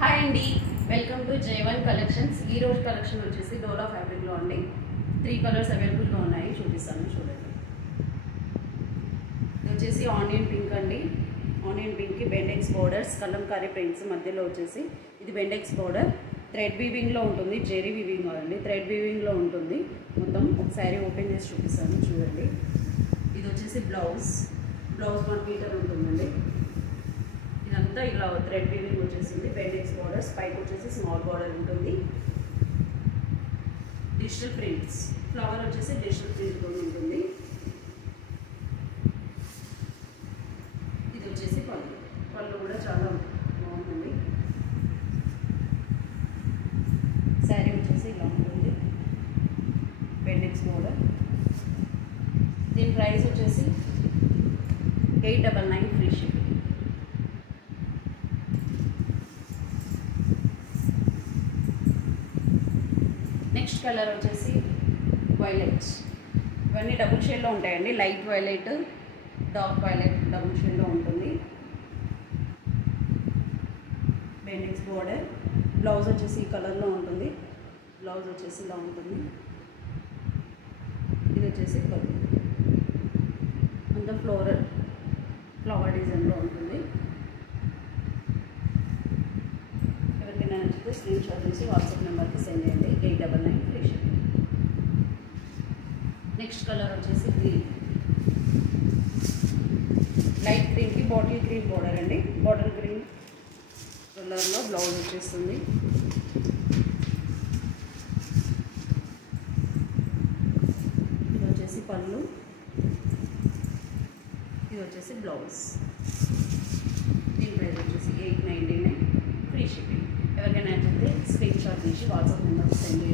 Hi అండి, welcome to J1 collections. ఈ రోజు కలెక్షన్ వచ్చేసి డోలా ఫ్యాబ్రిక్లో అండి. 3 కలర్స్ అవైలబుల్గా ఉన్నాయి, చూపిస్తాను చూడండి. ఇది వచ్చేసి ఆనియన్ పింక్ అండి. ఆనియన్ పింక్కి బెండెక్స్ బోర్డర్స్, కలంకారీ ప్రింట్స్ మధ్యలో వచ్చేసి ఇది బెండెక్స్ బోర్డర్. థ్రెడ్ వీవింగ్లో ఉంటుంది, జెరీ వీవింగ్ కాదండి, థ్రెడ్ వీవింగ్లో ఉంటుంది. మొత్తం ఒక శారీ ఓపెన్ చేసి చూపిస్తాను చూడండి. ఇది వచ్చేసి బ్లౌజ్ 1 మీటర్ ఉంటుందండి. ఇదంతా ఇలా థ్రెడ్ వీవింగ్ వచ్చేసింది. బెండెక్స్ బోర్డర్స్, పైకి వచ్చేసి స్మాల్ బోర్డర్ ఉంటుంది. డిజిటల్ ప్రింట్స్, ఫ్లవర్ వచ్చేసి డిజిటల్ ప్రింట్తో ఉంటుంది. ఇది వచ్చేసి పళ్ళు కూడా చాలా బాగుంటుంది. శారీ వచ్చేసి ఇలా ఉంటుంది, బెండెక్స్ బోర్డర్. దీని ప్రైస్ వచ్చేసి 899 ఫ్రీ షిప్పింగ్. నెక్స్ట్ కలర్ వచ్చేసి వైలెట్. ఇవన్నీ డబుల్ షేడ్లో ఉంటాయండి. Light violet, dark violet double షేడ్లో ఉంటుంది. Bendix border. బ్లౌజ్ వచ్చేసి ఈ కలర్లో ఉంటుంది. బ్లౌజ్ వచ్చేసి ఇలా ఉంటుంది. ఇది వచ్చేసి పళ్ళు, అంతా ఫ్లవర్ డిజైన్లో ఉంటుంది. ఎవరికైనా నచ్చితే స్క్రీన్ షాట్ తీసి వాట్సాప్ నెంబర్కి సెండ్ చేయండి. 899 ఫ్రీ షిప్పింగ్. నెక్స్ట్ కలర్ వచ్చేసి గ్రీన్. లైట్ గ్రీన్కి బాటిల్ గ్రీన్ బోర్డర్ అండి. బాటిల్ గ్రీన్ కలర్లో బ్లౌజ్ వచ్చేస్తుంది. ఇది వచ్చేసి పళ్ళు, ఇది వచ్చేసి బ్లౌజ్. దీని ప్రైస్ వచ్చేసి 899 ఫ్రీ షిప్పింగ్. ఎవరికైనా నచ్చితే స్క్రీన్ షాట్ తీసి వాట్సాప్ నెంబర్కి సెండ్